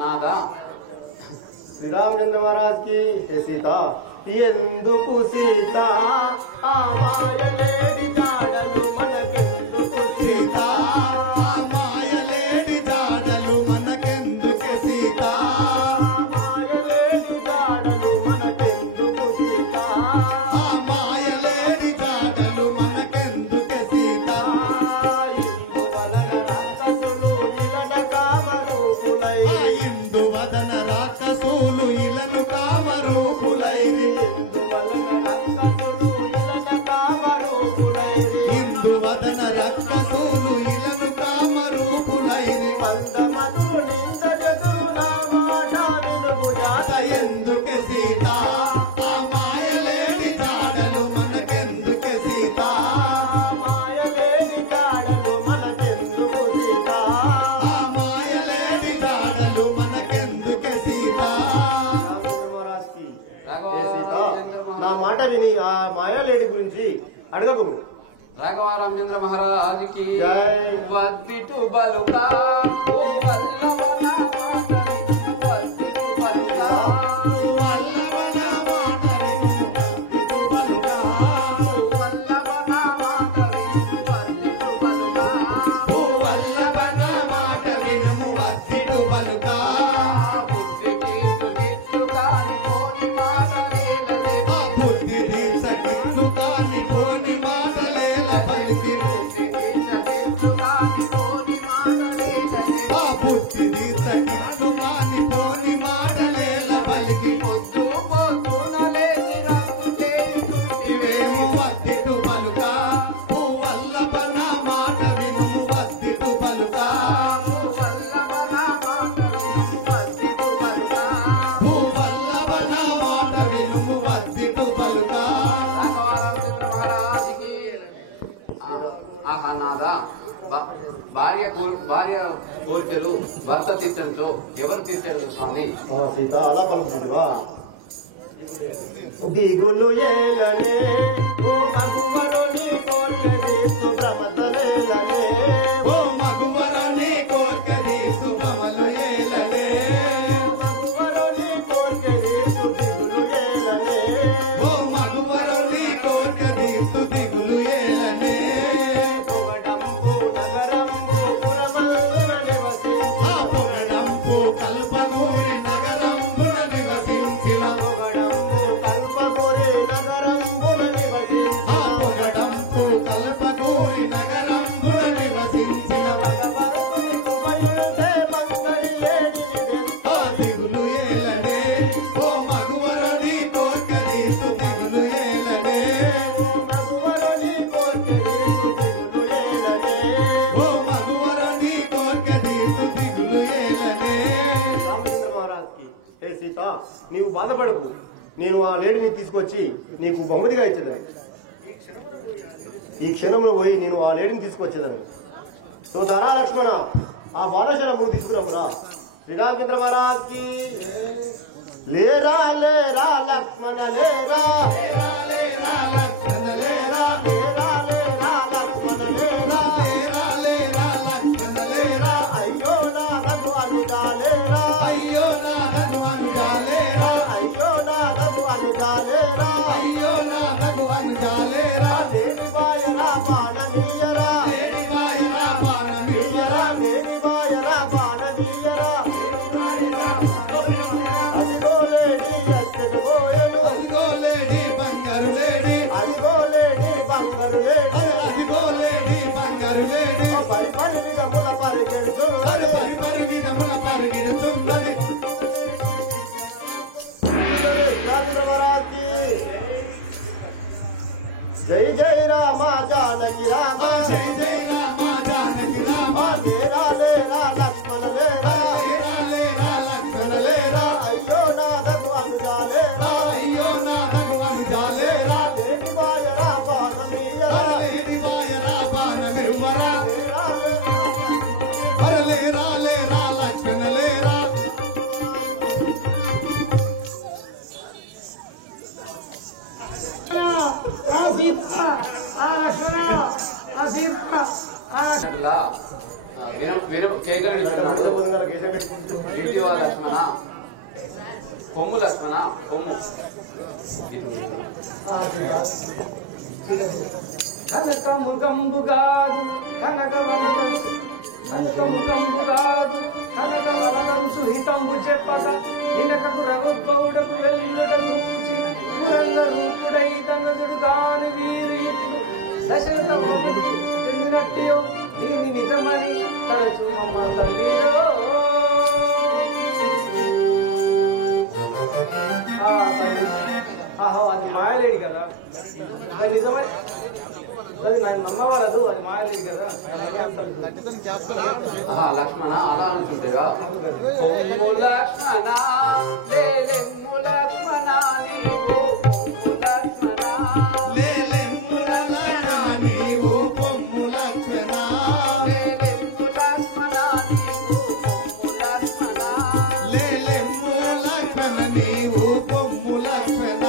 నాదా శ్రీరామచంద్ర మహారాజ్ కి హే సీత ఎందుకు సీత ఆ మాయలేడి జాడలు మనకెందుకు సీత ఆ మాయలేడి జాడలు మనకెందుకే సీత మాయలేడి జాడలు మనకెందుకు సీత ఆ మాయలేడి జాడలు మనకెందుకే సీత ఇందువలన రాక్షసులు ఇలను కామరూపులైరి ఇందువదన రాక్షసులు ఇలను కామరూపులైరి ఎందుకే సీత ఆ మాయలేడి జాడలు మనకెందుకే సీత ఆ మాయలేడి జాడలు మనకెందుకే సీత నా మాట విని ఆ మాయాలేడి గురించి అడగకు రాఘవ రామచంద్ర మహారాజుకి జై. వద్దిటు బలుగా ఓ వల్లవన మాటరి, వద్దిటు బలుగా వల్లవన మాటరి వద్దిటు బలుగా వల్లవన మాటరి, వద్దిటు బలుగా ఓ వల్లవన మాట వినుము వద్దిటు బలుగా బుద్ధికి తుదిత్తు కాని కోని మాటలేలలే, ఆ బుద్ధి దీక్షకిట్లు కాని కోని మాటలేల పలికి తుదిత్తు కాని కోని మాటలేలలే, ఆ బుద్ధి దీక్షకిట్లు కాని కోని మాటలేల పలికి పొద్దు పొద్దున లేచి రంగు చేయుచుంటివే, ఇవేమో వద్దిటు బలుగా ఓ వల్లవన మాట వినుము వద్దిటు బలుగా వల్లవన మాటరి, వద్దిటు బలుగా ఓ వల్లవన మాట వినుము వద్దిటు బలుగా రాఘవరామచంద్ర మహారాజుకి ఆహా నాదా భార్య కోరికలు భర్త తీర్చడంతో ఎవరు తీర్చారు స్వామి? సీత అలా పలుకుతుందివా దిగులు ఏలనే ఓ మగువరుని కోర్కెదీస్తు భ్రమతలేలనే ఓ మగువరని కోర్కది సుమమలు ఏలనే మగువరుని కోర్కెదీస్తు దిగులు ఏలనే ఓ మగువరని కోర్కది దిగులు ఏలనే పొగడంబు నగరంబు పురమందున నివసించు ఆ పొగడంపు కల్పగూరి నగరంబున నివసించిన పొగడంబు కల్పపురి నగరంబున నివసించు ఆ పొగడంపు కల్పగూరి నగరంబున నివసించిన భగవంతుని కృపయుంటే మంగళి ఏడిది ఆ దిగులు ఏలనే ఓ మగువరని కోర్కది దిగులు ఏలనే మగువరుని కోర్కెదీస్తు దిగులు ఏలనే ఓ మగువరని కోర్కది దిగులు ఏలనే రామచంద్ర మహారాజ్కి హే సీత నీవు బాధపడకు నేను ఆ లేడిని తీసుకొచ్చి నీకు బహుమతిగా ఇచ్చేదని ఈ క్షణంలో పోయి నేను ఆ లేడిని తీసుకొచ్చేదని నువ్వు ధరా లక్ష్మణ ఆ బాలశరము తీసుకురమ్మురా శ్రీరామచంద్ర మహారాజ్కి లేరా లేరా లక్ష్మణ లేరా లేరా లేరా లక్ష్మణ లేరా లేరా లేరా లక్ష్మణ లేరా లేరా లేరా లక్ష్మణ లేరా అయ్యో నా రఘు అనుగా లేరా అయ్యో నా రఘువనుజా లేరా అయ్యో నా రఘు అనుగా లేరా అయ్యో నా రఘువనుజా లేరా దేవి బాయరా పాననీయరా లేడి వాయరా పానమియ్యరా దేవి బాయరా పాననీయరా అదిగో లేడి ఎచ్చటి పోయలు అదిగో లేడి బంగారు లేడి అదిగో లేడి బంగారు లేడి అదిగో లేడి బంగారు లేడి పరి పరి విధముల పరిగెడుచు పరి పరి పరి విధముల పరిగెడుతున్నది చంద్రవరాకి జై జై రామ జానకి రామ జై జై రామ జానకి రామ లేరా లేరా లక్ష్మణ లేరా లేరా లేరా లక్ష్మణ లేరా అయ్యో నా రఘు అనుగా లేరా అయ్యో నా రఘువనుజా లేరా దేవి బాయరా పాననీయరా లేడి వాయరా పానమిరువరా లేరా లేరా లక్ష్మణ లేరా ఆ సీత ఆ లక్ష్మణ ఆ సీత ఆ అట్లా ఇటీవల లక్ష్మణ కొమ్ము లక్ష్మణ కొమ్ము కనకముఖంబుగాదు కనకముఖంబుగాదు కనకవరణం సుహితంబు చెప్పక నినకకు రఘుగౌడకు వెళ్ళుటకు పురంగ రూపుడై తనదుడు కాని వీరు ఇప్పుడు దశరథ చెందినట్టు దీని నిజమని తరచు అమ్మ తల్లిలో అది మాయలేడు కదా అది నిజమని అది నన్ను నమ్మవాలదు అది మాయలేడు కదా లక్ష్మణ అలా అనుకుంటేగా కొమ్ము లక్ష్మణ లేలెమ్ము లక్ష్మణ నీవు కొమ్ము లక్ష్మణ లేలెమ్ము లక్ష్మణ నీవు కొమ్ము లక్ష్మణ లేలెమ్ము లక్ష్మణ నీవు కొమ్ము లక్ష్మణ లేలెమ్ము లక్ష్మణ నీవు కొమ్ము లక్ష్మణ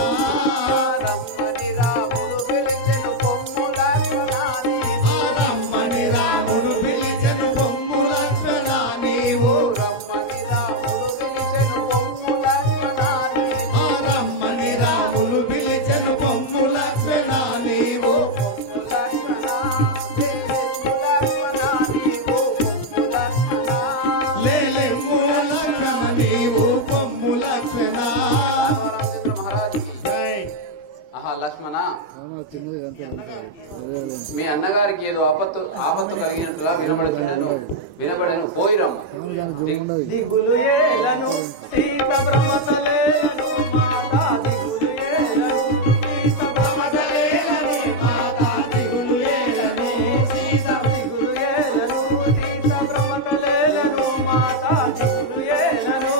రమ్మని రాముడు పిలిచెను కొమ్ము లక్ష్మణ నీవు రమ్మని రాముడు పిలిచెను కొమ్ము లక్ష్మణ నీవు రమ్మని రాముడు పిలిచెను కొమ్ము లక్ష్మణ నీవు రమ్మని రాముడు పిలిచెను కొమ్ము లక్ష్మణ నీవు కొమ్ము లక్ష్మణ లేలెమ్ము లక్ష్మణ నీవు కొమ్ము లక్ష్మణ లేలెమ్ము లక్ష్మణ నీవు కొమ్ము లక్ష్మణ రామచంద్ర మహారాజుకి జై. లక్ష్మణ మీ అన్నగారికి ఏదో ఆపత్తు కలిగినట్టుగా వినబడను పోయిరమ్మ దిగులు ఏలను సీత బ్రహ్మతలేలను మాతా దిగులు ఏలను సీత బ్రహ్మతలేలని మాతా దిగులు ఏలను సీత దిగులు ఏలను సీత బ్రహ్మతలేలను మాతా దిగులు ఏలను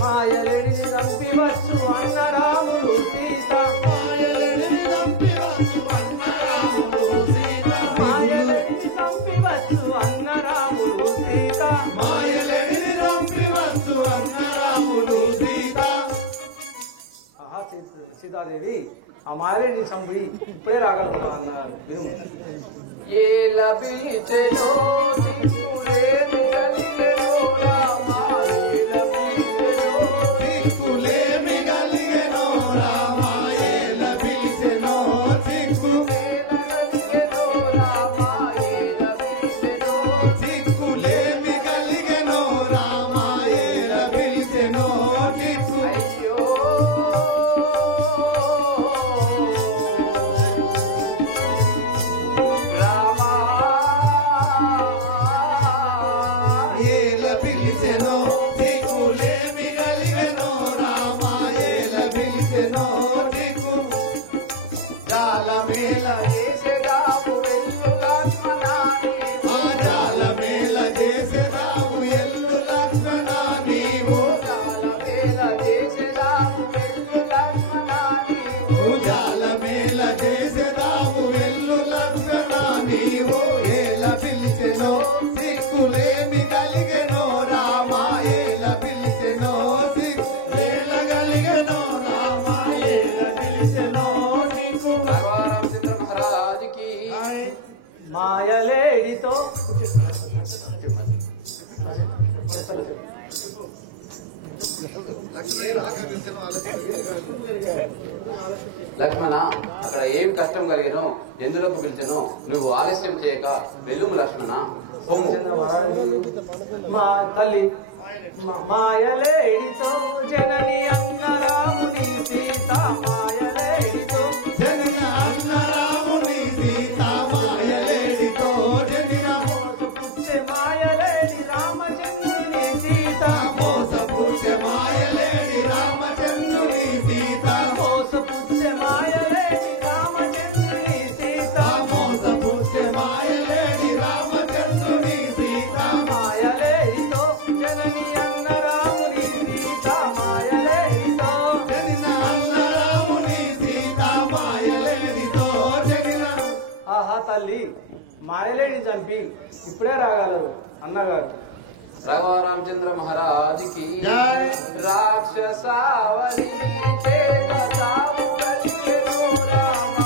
మాయలేడిని రంపి వచ్చు అన్న రాముడు సీత మాయలేడిని రంపి వచ్చు అన్న రాముడు సీత మాయలేడిని రంపి వచ్చు అన్న రాముడు సీత మాయలేడిని రంపి వచ్చు అన్న రాముడు సీత సీతాదేవి ఆ మాయలేడిని చంపి ఇప్పుడే రాగలుగుతా అన్నారు వినుము. ఏల పిలిచెనో దిక్కులేని కలిగెనో రామా ఏల పిలిచెనో దిక్కులేమి కలిగెనో రామాయేల పిలిచెనో దిక్కు ఏల కలిగెనో రామా ఏల పిలిచెనో దిక్కులేమి కలిగెనో రామాయేల పిలిచెనో దిక్కు అయ్యో రామా ఏల పిలిచెనో దిక్కులేమి కలిగెనో రామాయేల పిలిచెనో దిక్కు జాల మేల చేసేదాము వెళ్ళు లక్ష్మణ నీవు జాల మేల చేసేదావు ఎల్లు లక్ష్మణ నీవు జాల వేల చేసేదాము వెళ్ళు లక్ష్మణ నీవు జాల మేల చేసేదావు ఎల్లు లక్ష్మణ నీవు ఏల పిలిచెనో సిక్కులేమి కలిగెనో రామా ఏల పిలిచెనో సిక్కులేల కలిగెనో రామా ఏల పిలిచెనో నీకు రామచంద్ర మహారాజుకి మాయలేడితో లక్ష్మణ అక్కడ ఏం కష్టం కలిగినో ఎందులోకి పిలిచానో నువ్వు ఆలస్యం చేయక వెళ్ళుము లక్ష్మణ పొమ్ము మా తల్లి మాయలేడితో జనని అన్న రాముని సీత మాయలేడితో జనిన అన్న రాముని సీత మాయలేడితో జనిన పుచ్చే మాయలేడి రామచంద్రుని సీత మోసపుచ్చే మాయలేడి రామచంద్రుని సీత పుచ్చే మాయలేడి రామచంద్రుని సీత మోసపుచ్చే మాయలేడి రామచంద్రుని సీత మాయలేడితో జనని అన్న రాముని సీత మాయలేడితో జనిన అన్న రాముని సీత మాయలేడితో జనిన ఆహా తల్లి మాయలేడిని చంపి ఇప్పుడే రాగలరు అన్నగారు రామచంద్ర మహారాజుకి జై. రాక్షసావళి చేత సాము కలిగెను రామ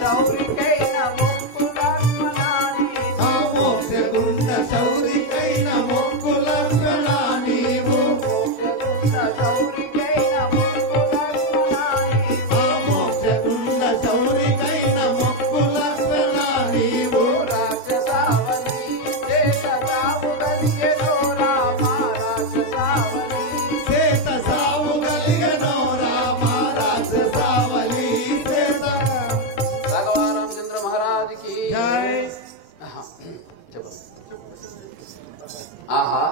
శౌరికైన మొక్కు లక్ష్మణ నీవు మోక్షగుండ శౌరికైన మొక్కు లక్ష్మణ నీవు మోక్షగుండ శౌరికైన మొక్కు లక్ష్మణ నీవు మోక్షగుండ శౌరికైన మొక్కు లక్ష్మణ నీవు రాక్షసావలి చేతసావు కలిగెనో రామ రాక్షసావలి చేతసావు కలిగెనో రామ రాక్షసావలి రాఘవ రామచంద్ర మహారాజుకి చెప్పు. ఆహా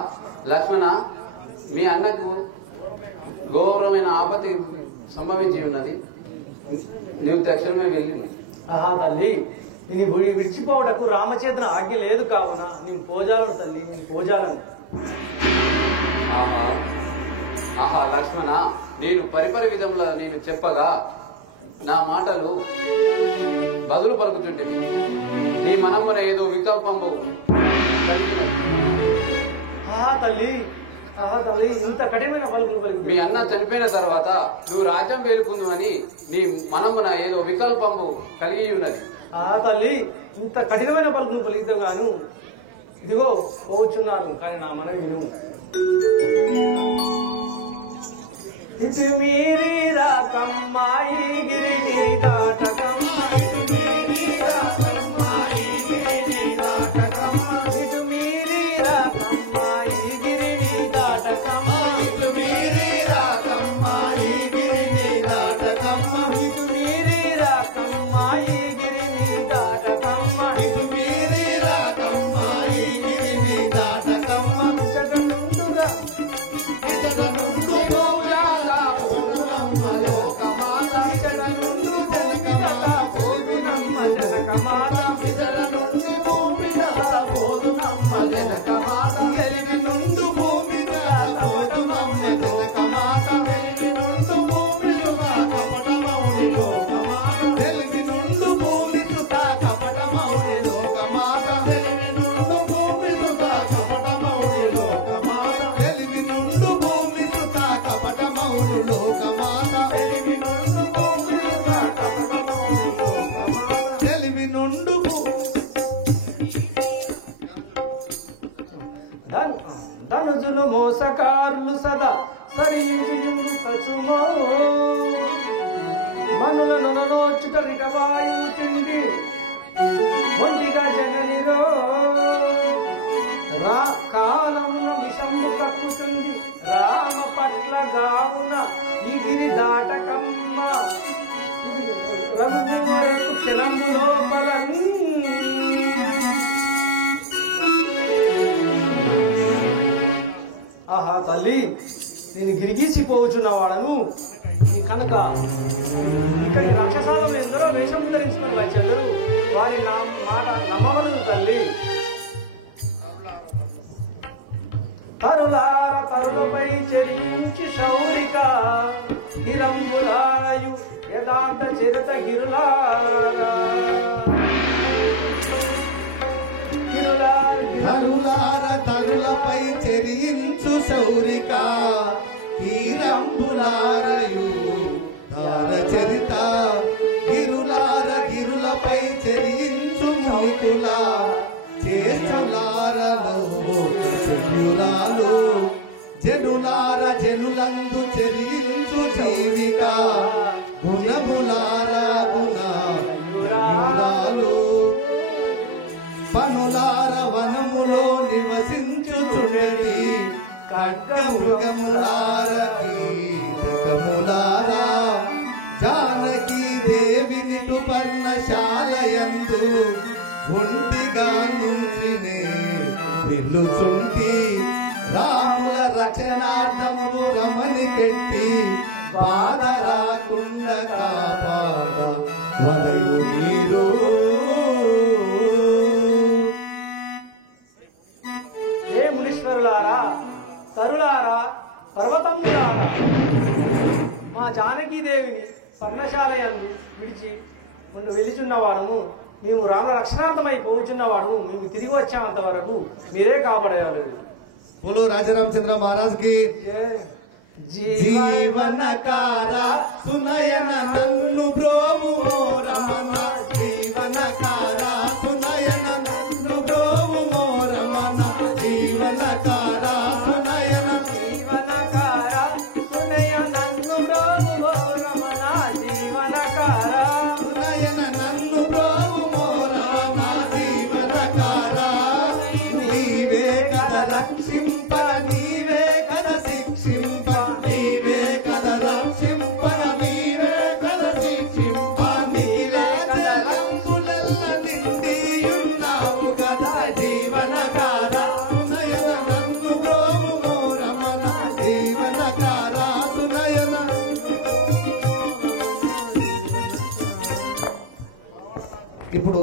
లక్ష్మణ, మీ అన్నకు ఘోరమైన ఆపత్తి సంభవించి ఉన్నది. నీవు తక్షణమే వెళ్ళి ఆహా తల్లి, నేను విడిచిపోవటకు రామచేతన ఆజ్ఞ లేదు కావున నేను పోజాలను తల్లి, నేను పోజాలను. ఆహా ఆహా లక్ష్మణ, నేను పరిపరి విధంలో నేను చెప్పగా నా మాటలు బదులు పలుకుతుంటేవి. నీ మనమ్మన ఏదో వికల్పంబు కలిగినది. ఆహా తల్లి, ఇంత కఠినమైన పలుకులు పలుకుతుంది. మీ అన్న చనిపోయిన తర్వాత నువ్వు రాజ్యం వేలుకుందువని నీ మనమ్మన ఏదో వికల్పంబు కలిగి ఉన్నది. ఆహా తల్లి, ఇంత కఠినమైన పలుకులు పలికితే గాను ఇదిగో పోవచ్చున్నారు, కానీ నా మనం విను. ఇటు మీరి రాకమ్మాయి గిరిని దాటకమ్మ, ఇటు మీరి రాకమ్మాయి గిరిని దాటకమ్మ, ఇటు మీరి రాకమ్మాయి గిరిని దాటకమ్మ, ఇటు మీరి రాకమ్మాయి గిరిని దాటకమ్మ, ఇటు మీరి రాకమ్మాయి గిరిని దాటకమ్మ, ఇటు మీరి రాకమ్మాయి గిరిని దాటకమ్మ. జగనుండుగా జగనుండు గోజాలా పోదునమ్మ లోకమాత, జగనుండు జనకమాత పోదునమ్మ జనకమాత, జగనుండు భూమిద పోదునమ్మ జనకమాత, ఎలిమి నుండు భూమిద పోదునమ్మ జనకమాత, ఎలిమి నుండు భూమిద కపటమౌని లోకమాత, ఎలిమి నుండు భూమిద కపటమౌని లోకమాత, ఎలిమి నుండు భూమిద కపటమౌని లోకమాత, ఎలిమి నుండు భూమిద కపటమౌని లోకమాత, ఎలిమి నుండు భూమిద కపటమౌని లోకమాత, ఎలిమి నుండు ధనుజులు మోసకారులు సదా సరించు కచుమో, మనులను నోచుట రిటవాయువు చెంది ఒంటిగా జననిరో, కాలమున విషము కక్కుతుంది రామ పట్ల గావున ఈ గిరి దాటకమ్మ, రఘు వరకు క్షణము లోపల. ఆహా తల్లి, నేను గిరిగీసిపోవచ్చున్న వాడను కనుక ఇక్కడికి రాక్షసాలను ఎందరో వేషం ధరించుకుని వచ్చేందరూ వారి నా మాట నమ్మవలను తల్లి. తరులార తరులపై చెరించి శౌరిక హిరంబులాయు యథార్థ చరిత గిరులారా, తరులార తరులపై చెరించు శౌరిక హీరంబులారయు తార చరిత, గిరులార గిరులపై చెరించు మౌకుల చేష్టలారలో చెల్యురాలు, జనులార జనులందు చెరించు జీవిక గుణములార గుణాలు, పనులార వనములో నివసించుచుండెడి ఖడ్గమృగములార కీటకములారా, జానకి దేవిని పర్ణశాలయందు ఒంటిగా నుంచినే నిల్లుచుంటి, రాముల రచనార్థము రమణి పెట్టి బాధ రాకుండా కాపాడ వలయు మీరు. ఏ మునీశ్వరులారా, తరులారా, పర్వతములారా, మా జానకీదేవిని పర్ణశాలయందు విడిచి వెలిచున్నవాడము, మేము రామ రక్షణార్థమై పోచున్నవాడము, మేము తిరిగి వచ్చేంత వరకు మీరే కాపాడలేదు. बोलो राजा रामचंद्र महाराज की जीवनकारा सुनयन नन्नु ब्रोवो रमण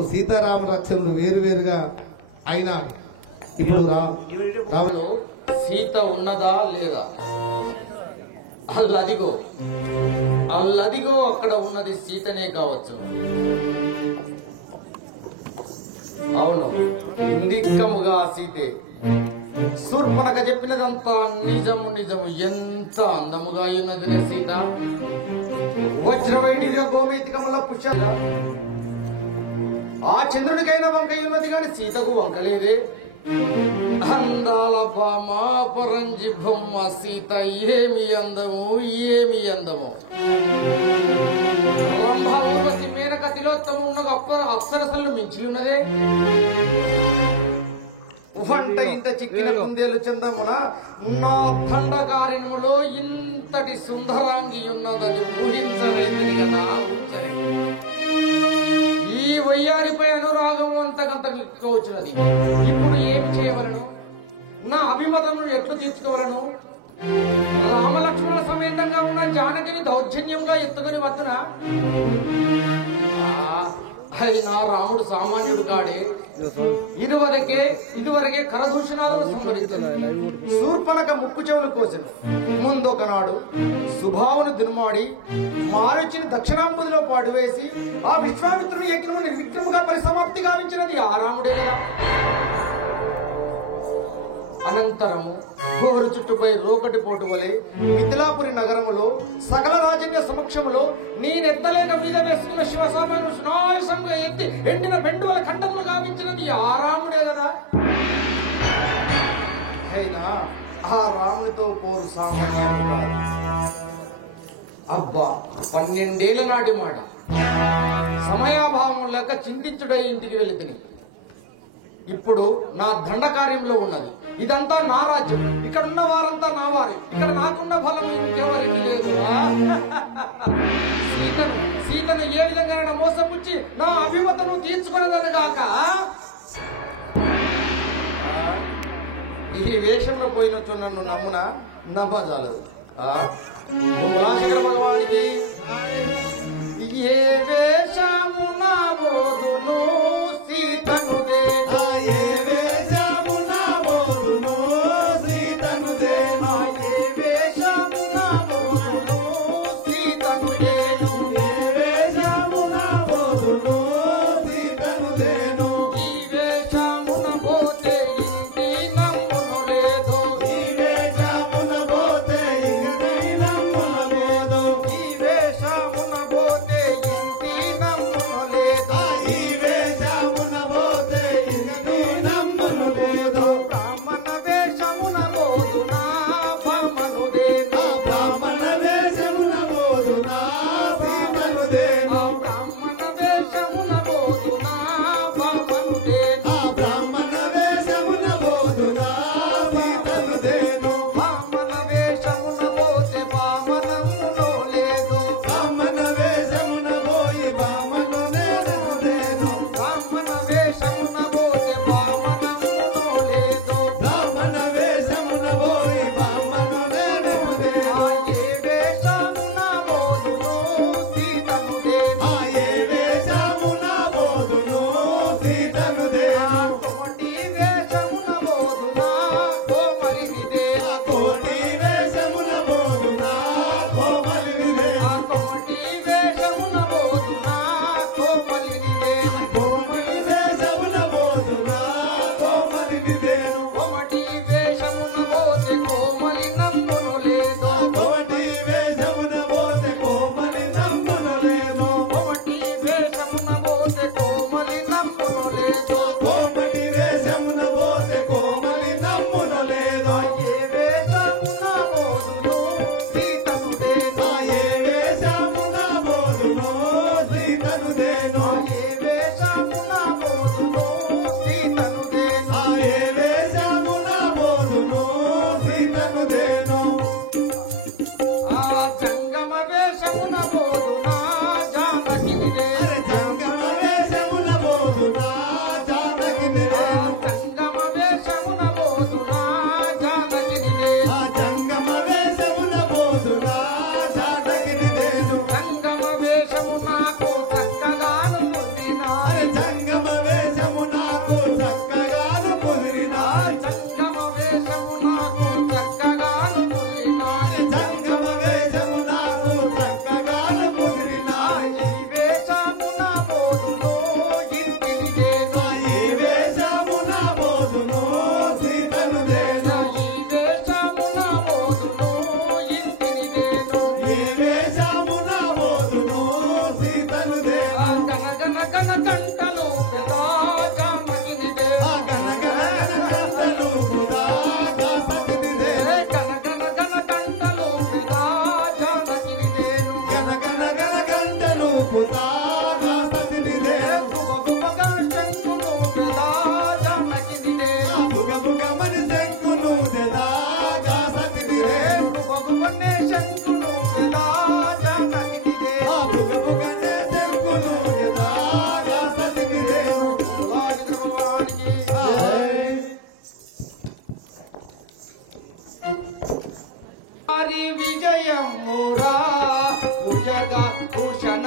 సీతారామ లక్ష్మణులు వేరువేరుగా అయినారు. ఇప్పుడు రాముడు సీత ఉన్నదా లేదా? అల్లదిగో అక్కడ ఉన్నది సీతనే కావచ్చు. అవును, ఇందిక్కముగా సీతే. శూర్పణఖ చెప్పినదంతా నిజము. ఎంత అందముగా ఉన్నది సీత. వజ్రవైడిగా గోమేతికముల పుష్ప. ఆ చంద్రునికైనా వంకయ్య ఉన్నది కాని సీతకు వంకలేదే. అందాల భామ పరంజి బొమ్మ సీత ఏమి అందము. రంభావతి మేనక తిలోత్తము ఉన్న అప్సరసలను మించి ఉన్నదే. వంట ఇంత చిక్కిన కుందేలు చందమున నా దండకార్యములో ఇంతటి సుందరాంగి ఉన్నదని ఊహించలేదని కదా ఊహించలేదు. ఈ వయ్యారిపై అనురాగం అంతకంత నిలుచుకోవచ్చున్నది. ఇప్పుడు ఏమి చేయవలను? నా అభిమతమును ఎట్లు తీర్చుకోవలను? రామలక్ష్మణుల సమేతంగా ఉన్న జానకిని దౌర్జన్యంగా ఎత్తుకుని వద్దునా? అయినా రాముడు సామాన్యుడు కాడే. ఇదివరకే కరదూషణాలను సంహరించాడు. శూర్పణఖ ముక్కు చెవులు కోసను. ముందొకనాడు సుభావును దునుమాడి మారుచిని దక్షిణాంబుదిలో పాడువేసి ఆ విశ్వామిత్రుని యజ్ఞము నిర్విఘ్నముగా పరిసమాప్తి గావించినది ఆ రాముడే కదా. అనంతరము గోరు చుట్టుపై రోకటి పోటు వలె మిథిలాపురి నగరములో సకల రాజన్య సమక్షములో నేనెత్తలేక మీద వేసుకున్న శివసామాను సునాయసంగా ఎత్తి ఎండిన బెండువల ఖండములు గావించినది ఆ రాముడే కదా. అయినా ఆ రాముడితో పోరు సామాన్యుడు కాదు. అబ్బా, 12 ఏళ్ల నాటి మాట. సమయాభావం లేక చింతించుడై ఇంటికి వెళితిని. ఇప్పుడు నా దండకార్యంలో ఉన్నది. ఇదంతా నా రాజ్యం. ఇక్కడ ఉన్న వారంతా నా వారి. ఇక్కడ నాకున్న బలం ఇంకెవరికి లేదు. సీతను ఏ విధంగా మోసపుచ్చి నా అభిమతను తీర్చుకున్నదని గాక ఈ వేషంలో పోయినట్టు నన్ను నమ్మజాలదు. శంకర భగవానికి ఏ వేషము నా బోధును సీతనుదే. జంగమ జయమురా భుజగ భూషణ